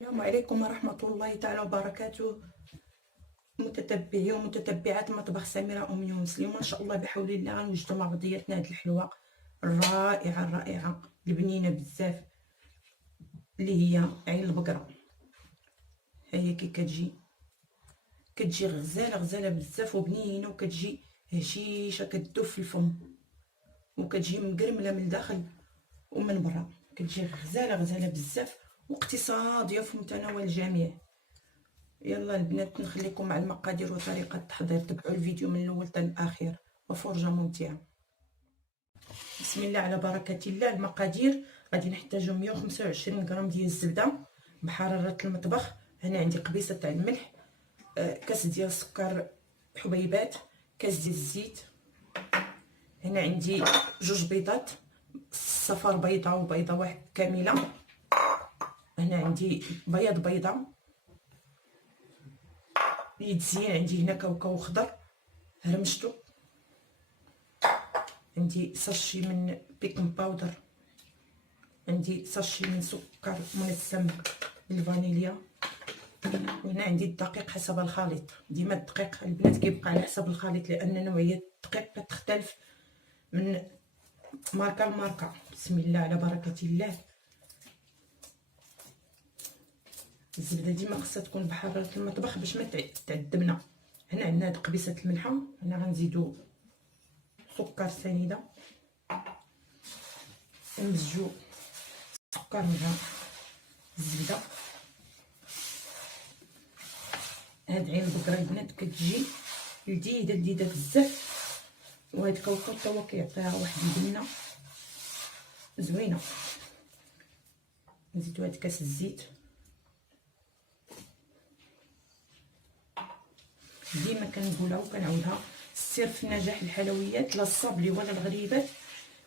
السلام عليكم ورحمة الله تعالى وبركاته، متتبعي ومتتبعات مطبخ سميرة أم يونس. اليوم إن شاء الله بحول الله غنوجدو مع بعضياتنا هاد الحلوة الرائعة البنينة بزاف اللي هي عين البقرة. هي كي كتجي غزالة بزاف وبنينة، وكتجي هشيشة كتدوب في الفم، وكتجي مقرملة من الداخل ومن برا. كتجي غزالة بزاف واقتصادية في متناول الجميع. يلا البنات نخليكم مع المقادير وطريقة التحضير. تبعوا الفيديو من الاول حتى الاخير وفرجة ممتعة. بسم الله على بركة الله. المقادير: غادي نحتاجو 125 غرام ديال الزبدة بحرارة المطبخ. هنا عندي قبيصة تاع الملح، كاس ديال السكر حبيبات، كاس ديال الزيت. هنا عندي 2 بيضات، صفار بيضة وبيضة واحد كاملة. هنا عندي بياض بيضة، يتزين عندي هنا كاوكاو خضر هرمشتو. عندي ساشي من بيكنج باودر، عندي ساشي من سكر منسم بالفانيليا. وهنا عندي الدقيق حسب الخليط. ديما الدقيق البنات كيبقى على حسب الخليط، لان نوعيه الدقيق كتختلف من ماركه لماركه. بسم الله على بركه الله. الزبده ديما خصها تكون بحراره المطبخ باش ما تعذبنا. هنا عندنا هاد قبيصه الملحه. هنا غنزيدو سكر سنيده، نمزجو السكر مع الزبده. هاد عين البقره البنات كتجي لذيذه بزاف، وهاد الكاوكاو تا هو كيعطيها واحد البنه زوينه. نزيدو هاد كاس الزيت. ديما كنقولها وكنعاودها، السر في نجاح الحلويات لا الصابلي ولا الغريبات،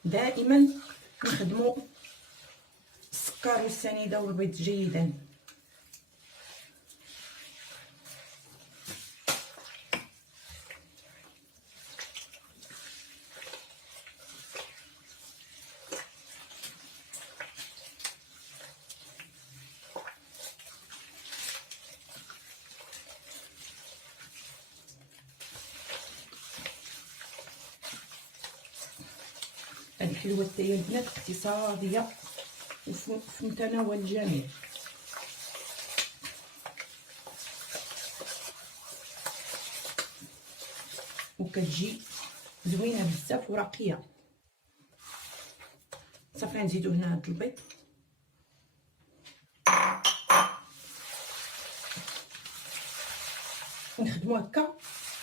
دائما نخدموا السكر والسنيده والبيض جيدا. هاد الحلوه تاهي البنات اقتصاديه وفي متناول الجميع. وكتجي زوينه بزاف ورقيه. صافي نزيدو هنا هاد البيض. نخدمو هكا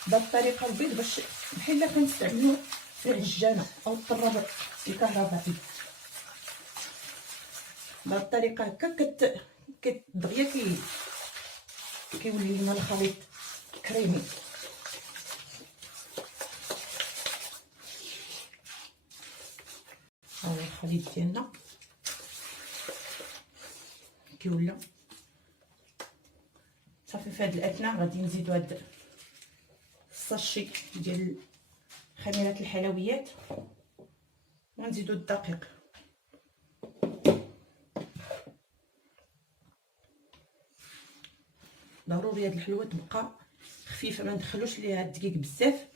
بهاد الطريقه البيض باش بحال كنستعملو في العجانه او الطراب الكهربائي. بهاد الطريقه هكا دغيا كيولي لنا الخليط كريمي. ها هو الخليط ديالنا كيولى صافي. في هاد الاثناء غادي نزيدو هاد الساشي ديال خميره الحلويات ونزيدو الدقيق. ضروري هاد الحلوه تبقى خفيفه، ما ندخلوش ليها الدقيق بزاف.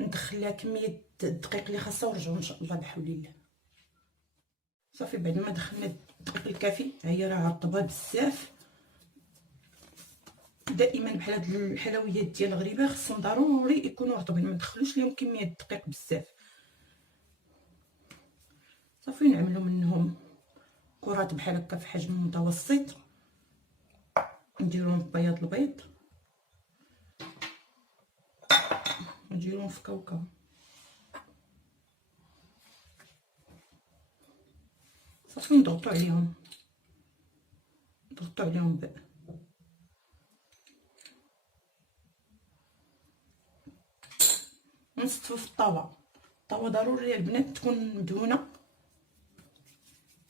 ندخل لها كميه الدقيق اللي خاصها ونرجعو ان شاء الله بحول الله. صافي بعد ما دخلنا الدقيق الكافي، ها هي راه رطبه بزاف. دائما بحال هاد الحلويات ديال الغريبه خصهم ضروري يكونوا رطبين، ما ندخلوش ليهم كميه الدقيق بزاف. صافي نعملوا منهم كرات بحال هكا في حجم متوسط، نديروهم في بياض البيض ونديروهم في كاوكاو. صافي نضغطوا عليهم ونستفوا في الطاوه ضروري البنات تكون مدهونه،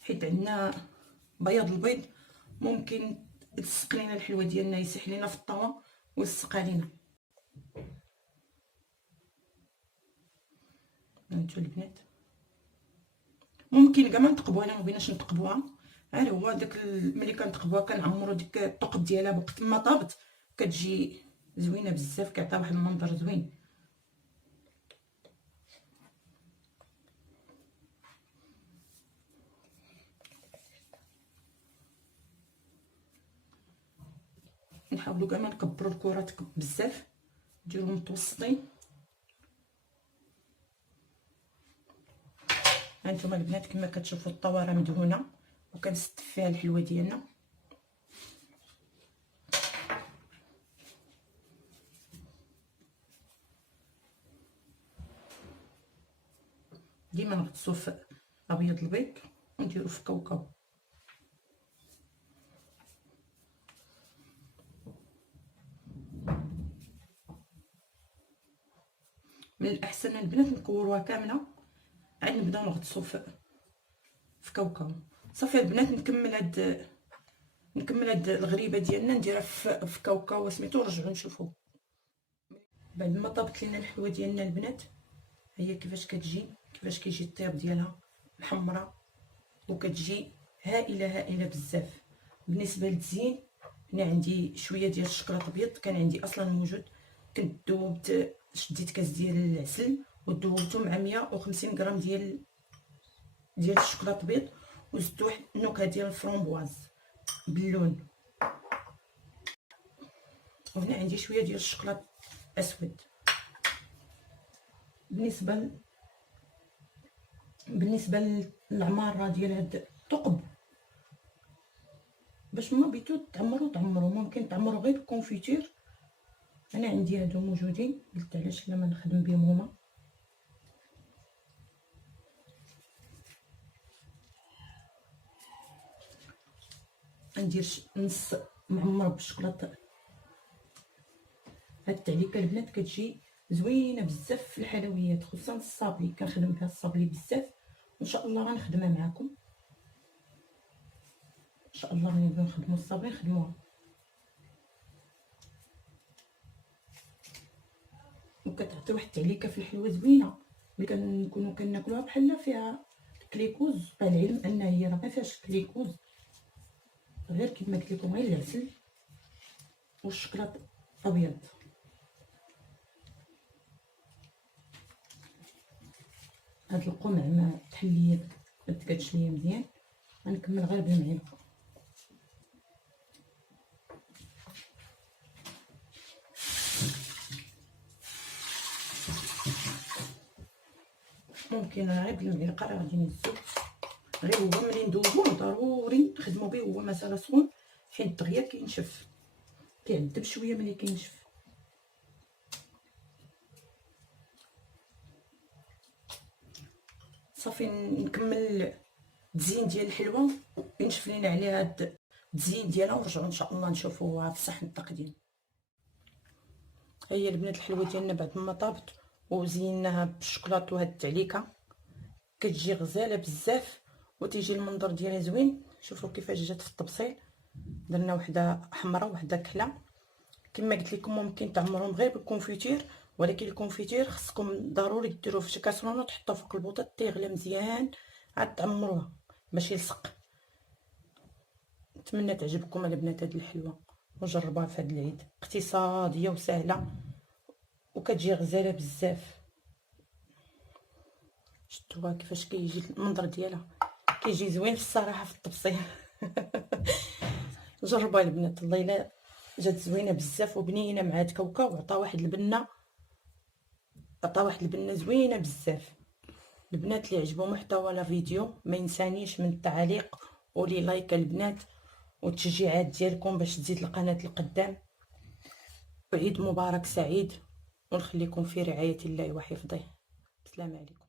حيت عندنا بياض البيض ممكن تسق لينا الحلوه ديالنا، يسيح لينا في الطاوه ويسقها لينا. هانتو البنات ممكن كاع ما نتقبوها، انا ما بغيناش نتقبوها، غير هو داك ملي كنتقبوها كنعمرو ديك الثقب ديالها وقت ما طابت كتجي زوينه بزاف، كيعطي واحد المنظر زوين. نحاولوا كاع ما نكبروا الكرات بزاف، نديروهم متوسطين. هانتوما البنات كما كتشوفوا الطاوه راه مدهونه وكنستف فيها الحلوه ديالنا. ديما نغطسو في ابيض البيض ونديرو في كاوكاو. من الاحسن البنات نكوروها كامله عاد نبداو نغطسو في كاوكاو. صافي البنات نكمل هاد الغريبه ديالنا نديرها في كاوكاو سميتو، ونرجعو نشوفو. بعد ما طابت لينا الحلوه ديالنا البنات، هي كيفاش كتجي، كيفاش كيجي الطياب ديالها محمره وكتجي هائله بزاف. بالنسبه للتزيين انا عندي شويه ديال الشكلاط ابيض كان عندي اصلا موجود، كنت دوبت شديت كاس ديال العسل ودوبته مع 150 غرام ديال الشكلاط ابيض، وزدت واحد النكهه ديال الفرامبواز باللون، وهنا عندي شويه ديال الشكلاط اسود. بالنسبه للعماره ديال هاد الثقب، باش ما بغيتو تعمروا ممكن تعمروا غير بالكونفيتير. انا عندي هادو موجودين، قلت علاش لا ما نخدم بهم هما. ندير نص معمر بالشكلاط. هاد التعليكه البنات كتجي زوينه بزاف في الحلويات، خصوصا الصابلي، كنخدم بها الصابلي بزاف، وان شاء الله غنخدمها معكم. ان شاء الله ملي نبداو نخدموا الصابلي نخدموها، وكتعطي واحد التعليكه في الحلوه زوينه ملي كنكونوا كناكلوها بحال فيها الكليكوز، مع العلم ان هي راه ما فيهاش الكليكوز، غير كما قلت لكم غير العسل والشكلاط ابيض. هاد القمع ما تحليه كتكاتش ليا مزيان، غنكمل غير بالمعلقه. ممكن غير بالمعلقه راه غادي نزيد، غير هو ملي ندوبو ضروري نخدمو به هو مازال سخون، حيت دغيا كينشف، كيعذب شويه ملي كينشف. صافي نكمل التزيين ديال الحلوه ينشف لينا عليها هاد التزيين ديالها، ونرجعو ان شاء الله نشوفوها في صحن التقديم. هي البنات الحلوه ديالنا بعد ما طابت وزيناها بالشكلاط وهاد التعليكه كتجي غزاله بزاف وتيجي المنظر ديالها زوين. شوفوا كيفاش جات في الطبسيل، درنا وحده حمراء وحده كحله. كما قلت لكم ممكن تعمروهم غير بالكونفيتير، ولكن الكونفيتير خصكم ضروري ديروه في شي كاسرونه وتحطوه فوق البوطه تيغلى مزيان عاد تعمروها باش يلصق. نتمنى تعجبكم البنات هاد الحلوه وجربوها في هاد العيد، اقتصاديه وسهله وكتجي غزاله بزاف. شفتوها كيفاش كيجي المنظر ديالها، كيجي زوين في الصراحه في الطبسيل. جربوها البنات، الله الا جات زوينه بزاف وبنينه مع هاد كاوكاو، عطا واحد البنه زوينه بزاف. البنات اللي عجبو محتوى لا فيديو ما ينسانيش من التعليق ولي لايك البنات والتشجيعات ديالكم باش تزيد القناه لقدام. عيد مبارك سعيد، ونخليكم في رعايه الله وحفظه. السلام عليكم.